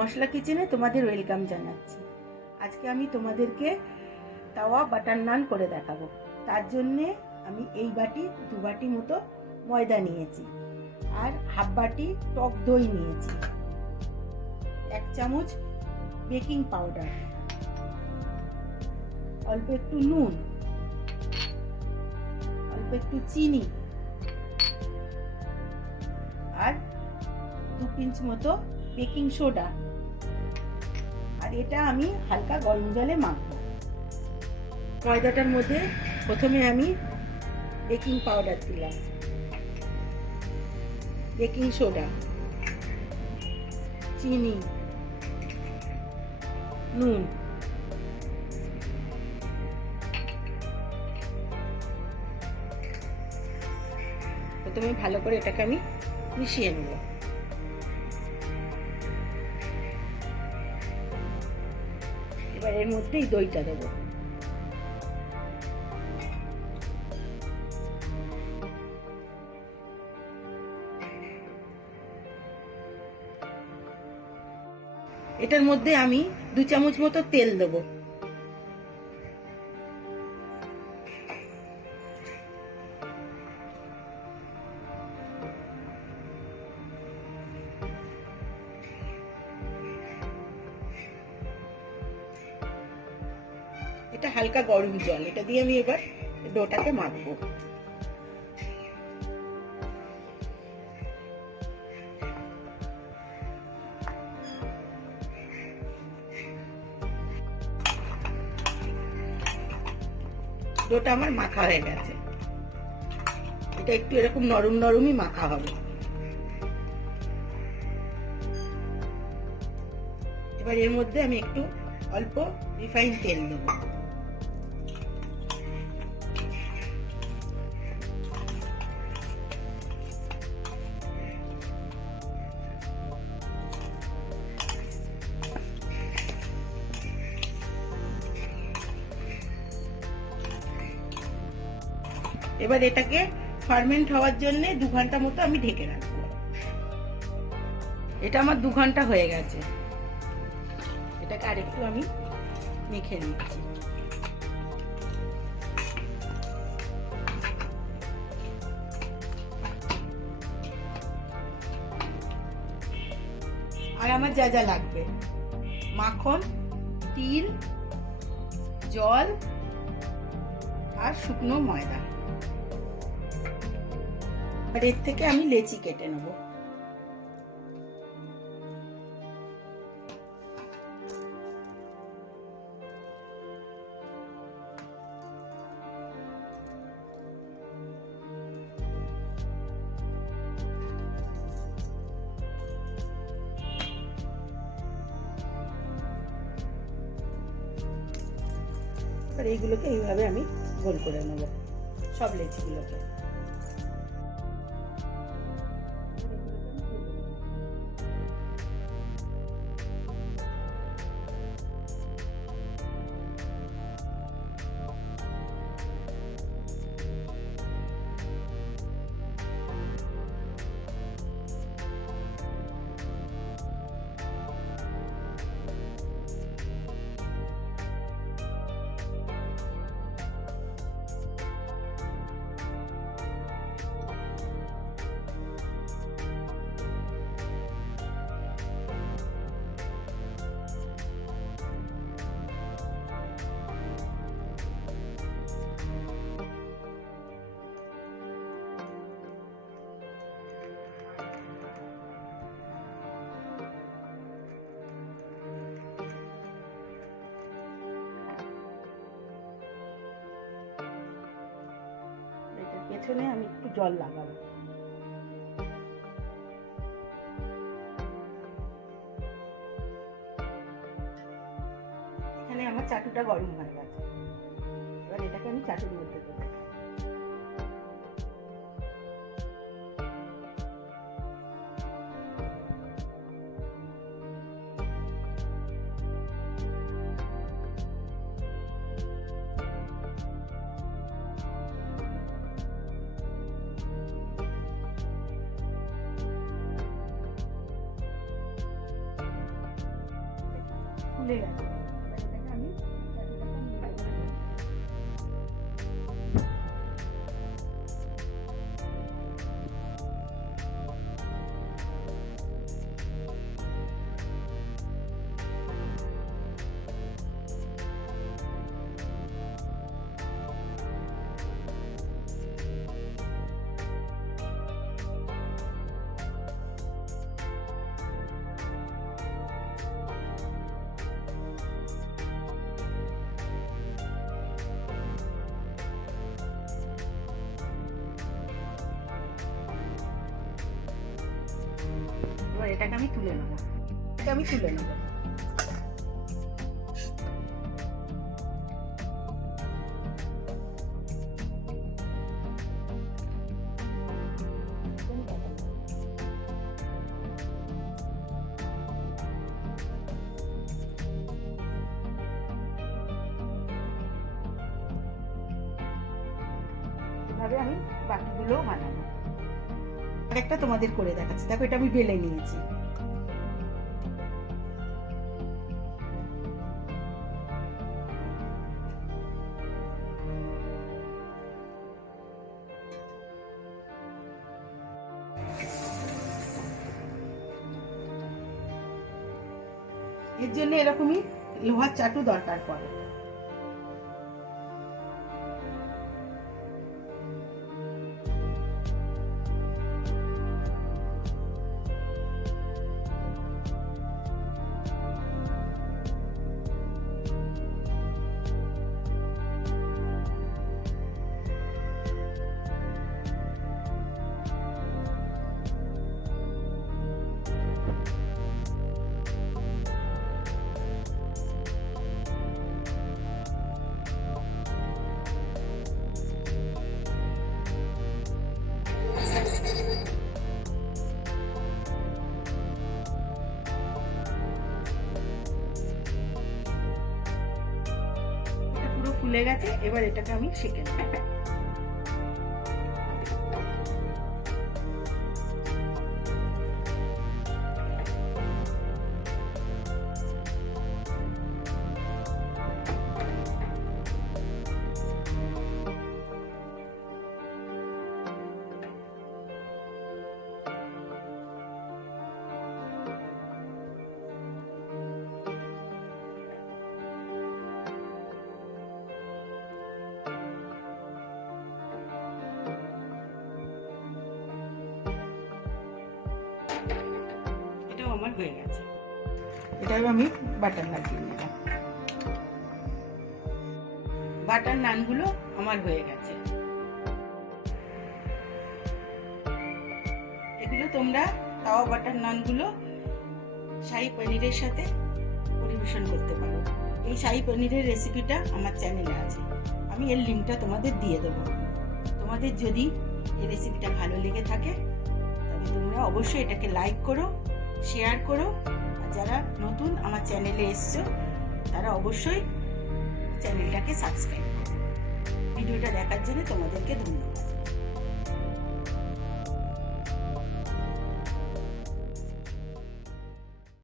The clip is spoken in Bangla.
মশলা কিচেনে তোমাদের ওয়েলকাম জানাচ্ছি। আজকে আমি তোমাদেরকে তাওয়া বাটার নান করে দেখাবো। তার জন্যে আমি এই বাটি 2 বাটি মতো ময়দা নিয়েছি, আর হাফ বাটি টক দই নিয়েছি, 1 চামচ বেকিং পাউডার, অল্প একটু নুন, অল্প একটু চিনি, আর 2 পিঞ্চ মতো বেকিং সোডা। আর এটা আমি হালকা গরম জলে মাখবো। ময়দাটার মধ্যে প্রথমে আমি বেকিং পাউডার দিলাম, বেকিং সোডা, চিনি, নুন, প্রথমে ভালো করে এটাকে আমি মিশিয়ে নেব। এবার এর মধ্যেই দইটা দেবো। এটার মধ্যে আমি 2 চামচ মতো তেল দেবো। এটা হালকা গরম জল, এটা দিয়ে আমি এবার ডোটাকে মাখবো। ডোটা আমার মাখা হয়ে গেছে। এটা একটু এরকম নরম নরমই মাখা হবে। এবার এর মধ্যে আমি একটু অল্প রিফাইন তেল দেব। এবার এটাকে ফার্মেন্ট হওয়ার জন্য 2 ঘন্টা মতো আমি ঢেকে রাখবো। এটা আমার 2 ঘন্টা হয়ে গেছে। এটাকে আরেকটু আমি মেখে নিচ্ছি। আর আমার যা যা লাগবে: মাখন, তিল, জল আর শুকনো ময়দা। আর এর থেকে আমি লেচি কেটে নেব। আর এইগুলোকে এইভাবে আমি গোল করে নেব, সব লেচিগুলোকে। পেছনে আমি একটু জল লাগাবো। এখানে আমার চাটুটা গরম হয়ে গেছে। এবার এটাকে আমি চাটুর মধ্যে দেবো। ফুলে গেছে। এটাকে আমি এটাকে আমি তুলে নেবো। এভাবে আমি বাকিগুলোও বানাবো। আরেকটা তোমাদের করে দেখাচ্ছি। দেখো, এটা আমি বেলে নিয়েছি। এর জন্য এরকমই লোহার চাটু দরকার পড়ে। ফুলে গেছে, এবার এটাকে আমি সেঁকে নেব। আমার হয়ে গেছে। এটা আমি বাটার নান দিয়ে নিলাম। বাটার নানগুলো আমার হয়ে গেছে। এগুলো তোমরা তাওয়া বাটার নানগুলো শাহি পনিরের সাথে পরিবেশন করতে পারো। এই শাহি পনিরের রেসিপিটা আমার চ্যানেলে আছে, আমি এর লিঙ্কটা তোমাদের দিয়ে দেবো। তোমাদের যদি এই রেসিপিটা ভালো লেগে থাকে তবে তোমরা অবশ্যই এটাকে লাইক করো, শেয়ার করো। আর যারা নতুন আমার চ্যানেলে এসছো তারা অবশ্যই চ্যানেলটাকে সাবস্ক্রাইব করো। ভিডিওটা দেখার জন্য তোমাদেরকে ধন্যবাদ।